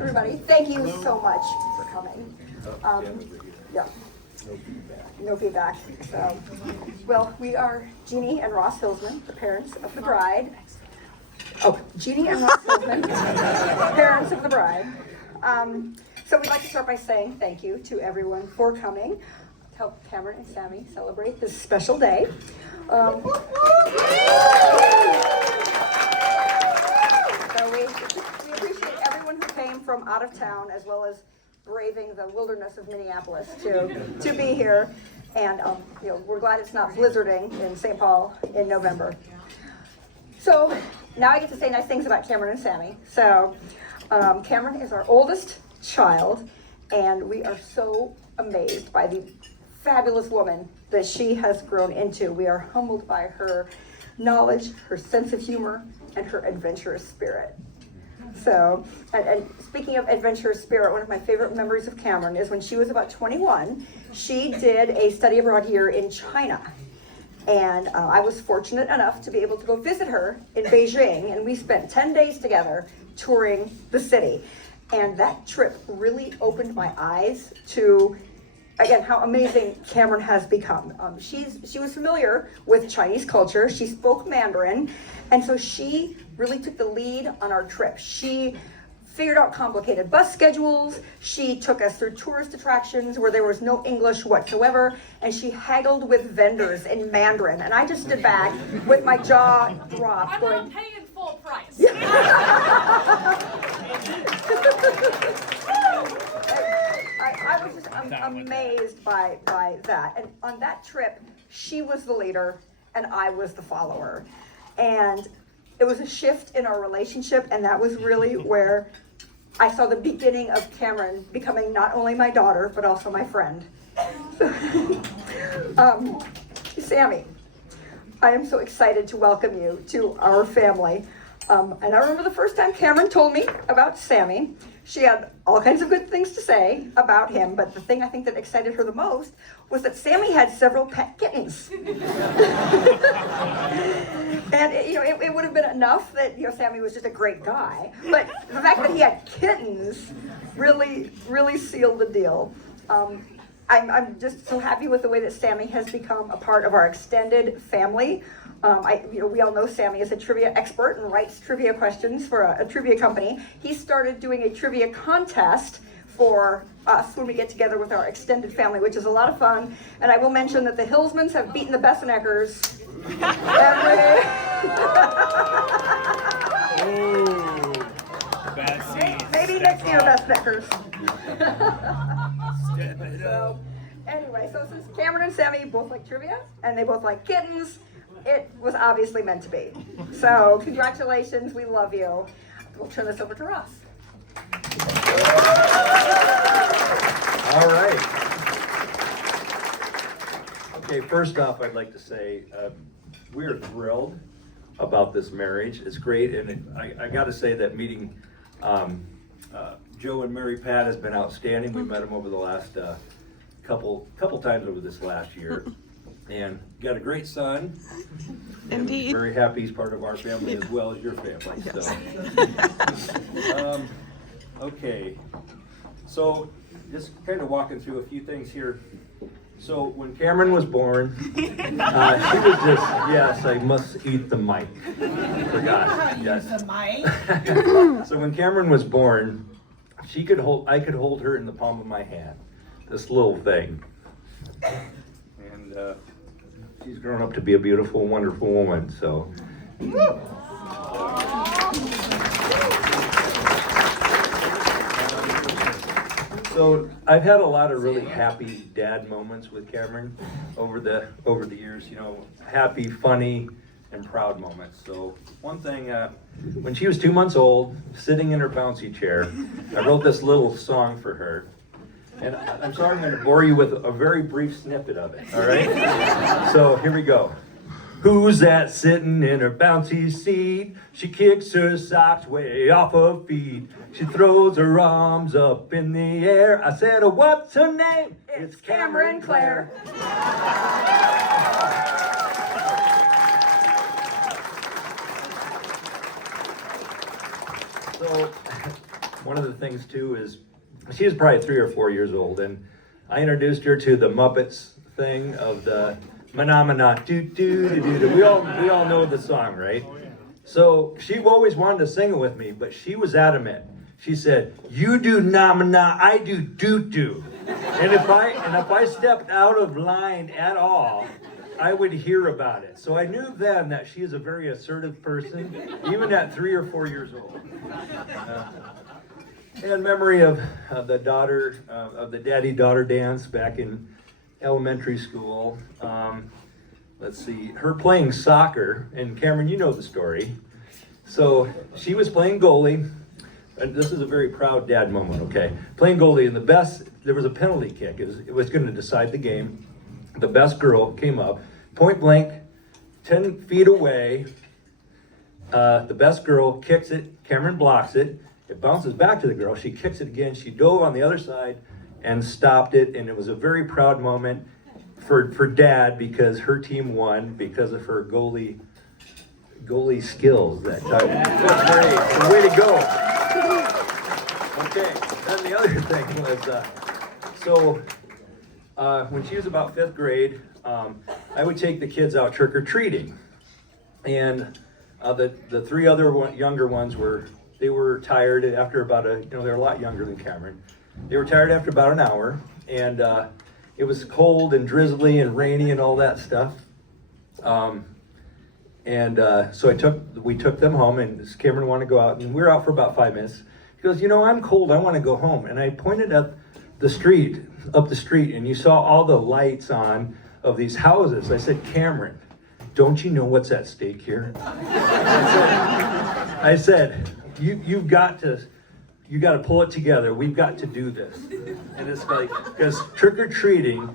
everybody. Thank you so much for coming. Yeah. No feedback. So, well, we are Jeanne and Ross Hillsman, the parents of the bride. Oh, Jeanne and Ross Hillsman, parents of the bride. So we'd like to start by saying thank you to everyone for coming to help Cameron and Sammy celebrate this special day. So we appreciate everyone who came from out of town, as well as braving the wilderness of Minneapolis to be here. And we're glad it's not blizzarding in St. Paul in November. So now I get to say nice things about Cameron and Sammy. So Cameron is our oldest child, and we are so amazed by the fabulous woman that she has grown into. We are humbled by her knowledge, her sense of humor, and her adventurous spirit. So, and speaking of adventurous spirit, one of my favorite memories of Cameron is when she was about 21, she did a study abroad here in China. And I was fortunate enough to be able to go visit her in Beijing, and we spent 10 days together touring the city. And that trip really opened my eyes to, again, how amazing Cameron has become. She was familiar with Chinese culture. She spoke Mandarin, and so she really took the lead on our trip. She figured out complicated bus schedules. She took us through tourist attractions where there was no English whatsoever, and she haggled with vendors in Mandarin. And I just stood back with my jaw dropped, going, I'm not paying full price. I was just amazed by that. And on that trip, she was the leader and I was the follower. And it was a shift in our relationship, and that was really where I saw the beginning of Cameron becoming not only my daughter, but also my friend. Sammy, I am so excited to welcome you to our family. And I remember the first time Cameron told me about Sammy. She had all kinds of good things to say about him, but the thing I think that excited her the most was that Sammy had several pet kittens. And it would have been enough that Sammy was just a great guy, but the fact that he had kittens really sealed the deal. I'm just so happy with the way that Sammy has become a part of our extended family. We all know Sammy is a trivia expert and writes trivia questions for a trivia company. He started doing a trivia contest for us when we get together with our extended family, which is a lot of fun. And I will mention that the Hillsmans have beaten the Besseneckers maybe next year, Besseneckers. So, anyway, so since Cameron and Sammy both like trivia and they both like kittens, it was obviously meant to be. So, congratulations, we love you. We'll turn this over to Ross. All right. Okay, first off, I'd like to say we're thrilled about this marriage. It's great, and I got to say that meeting Joe and Mary Pat has been outstanding. We met them over the last couple times over this last year, and got a great son. Indeed. Very happy he's part of our family as well as your family. Yes. So, okay. So, just kind of walking through a few things here. So, when Cameron was born, she was just, yes, I must eat the mic. Forgot. Yes. So, when Cameron was born, I could hold her in the palm of my hand. This little thing. And she's grown up to be a beautiful, wonderful woman. So. So I've had a lot of really happy dad moments with Cameron over the years. Happy, funny, and proud moments. So one thing, when she was 2 months old, sitting in her bouncy chair, I wrote this little song for her. And I'm sorry, I'm going to bore you with a very brief snippet of it. All right. So here we go. Who's that sitting in her bouncy seat? She kicks her socks way off her feet. She throws her arms up in the air. I said, oh, what's her name? It's Cameron Claire. So one of the things too is she was probably 3 or 4 years old, and I introduced her to the Muppets thing of the Mana doo doo doo doo doo. We all know the song, right? So she always wanted to sing it with me, but she was adamant. She said, "You do na na, I do doo doo." And if I stepped out of line at all, I would hear about it. So I knew then that she is a very assertive person, even at 3 or 4 years old. And memory of the daughter, of the daddy-daughter dance back in elementary school. Let's see, her playing soccer, and Cameron, you know the story. So she was playing goalie, and this is a very proud dad moment, okay? Playing goalie, and there was a penalty kick. It was going to decide the game. The best girl came up, point blank, 10 feet away. The best girl kicks it, Cameron blocks it. It bounces back to the girl. She kicks it again. She dove on the other side and stopped it, and it was a very proud moment for Dad because her team won because of her goalie skills that time. That's great. So way to go. Okay. Then the other thing was when she was about 5th grade, I would take the kids out trick-or-treating, and the 3 other younger ones were tired after about they're a lot younger than Cameron. They were tired after about an hour, and it was cold and drizzly and rainy and all that stuff. So we took them home, and Cameron wanted to go out, and we were out for about 5 minutes. He goes, "I'm cold, I want to go home." And I pointed up the street, and you saw all the lights on of these houses. I said, "Cameron, don't you know what's at stake here?" I said, you got to pull it together. We've got to do this. And it's like, because trick-or-treating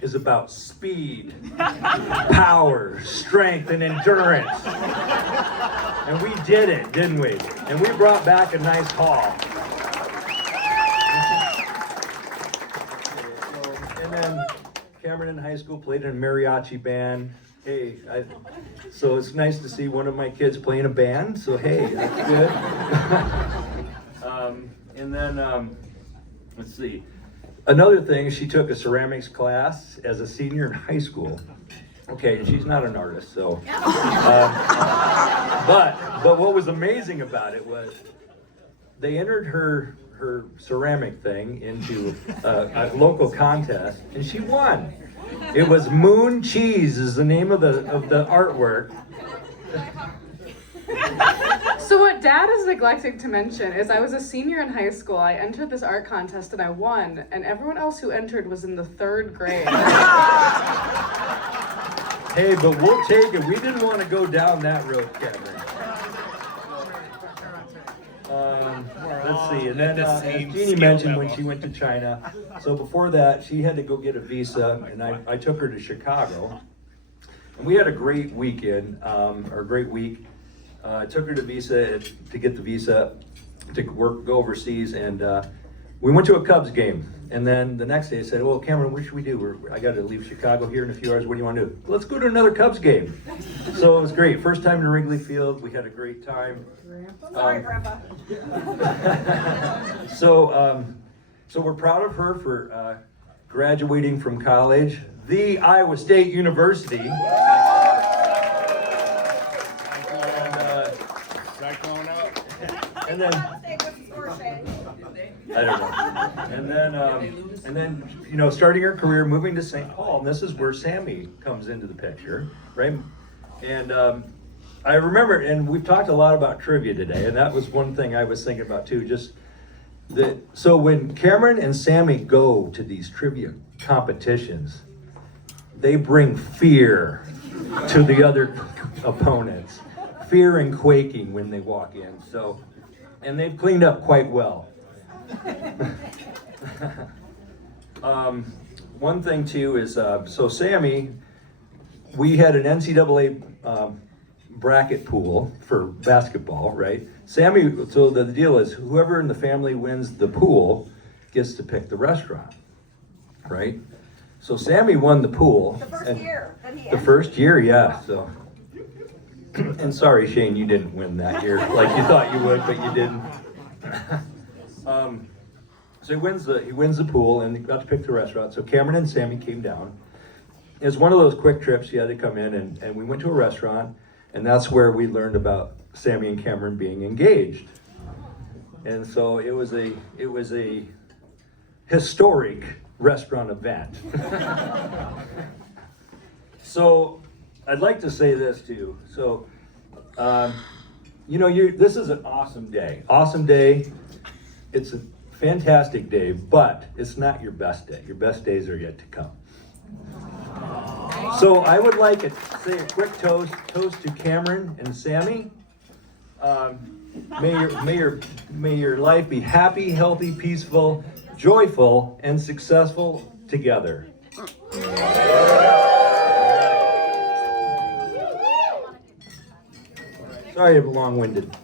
is about speed, power, strength, and endurance. And we did it, didn't we? And we brought back a nice haul. And then Cameron in high school played in a mariachi band. Hey, so it's nice to see one of my kids playing a band. So hey, that's good. And then let's see. Another thing, she took a ceramics class as a senior in high school. Okay, and she's not an artist, so. But what was amazing about it was they entered her ceramic thing into a local contest, and she won. It was Moon Cheese is the name of the artwork. So what Dad is neglecting to mention is I was a senior in high school. I entered this art contest and I won, and everyone else who entered was in the 3rd grade. Hey, but we'll take it. We didn't want to go down that road, Cameron. Let's see, and then as Jeanne mentioned when she went to China, so before that she had to go get a visa, and I took her to Chicago, and we had a great weekend, or a great week. I took her to get the visa to go overseas, and we went to a Cubs game. And then the next day I said, "Well, Cameron, what should we do? I got to leave Chicago here in a few hours. What do you want to do?" "Let's go to another Cubs game." So it was great. First time to Wrigley Field. We had a great time. Sorry, Grandpa. So we're proud of her for graduating from college, the Iowa State University. And then I don't know. And then starting her career, moving to St. Paul, and this is where Sammy comes into the picture, right? And I remember, and we've talked a lot about trivia today, and that was one thing I was thinking about too. So when Cameron and Sammy go to these trivia competitions, they bring fear to the other opponents, fear and quaking when they walk in. So, and they've cleaned up quite well. One thing too is, so Sammy, we had an NCAA bracket pool for basketball, right? Sammy, so the deal is whoever in the family wins the pool gets to pick the restaurant, right? So Sammy won the pool. The first year that he The first year, yeah, so. And sorry, Shane, you didn't win that year like you thought you would, but you didn't. So he wins the pool and he got to pick the restaurant. So Cameron and Sammy came down. It was one of those quick trips. You had to come in and we went to a restaurant, and that's where we learned about Sammy and Cameron being engaged. And so it was a historic restaurant event. So I'd like to say this to you. So, this is an awesome day. Awesome day. It's a fantastic day, but it's not your best day. Your best days are yet to come. So I would like to say a quick toast to Cameron and Sammy. May your life be happy, healthy, peaceful, joyful, and successful together. Sorry I'm long-winded.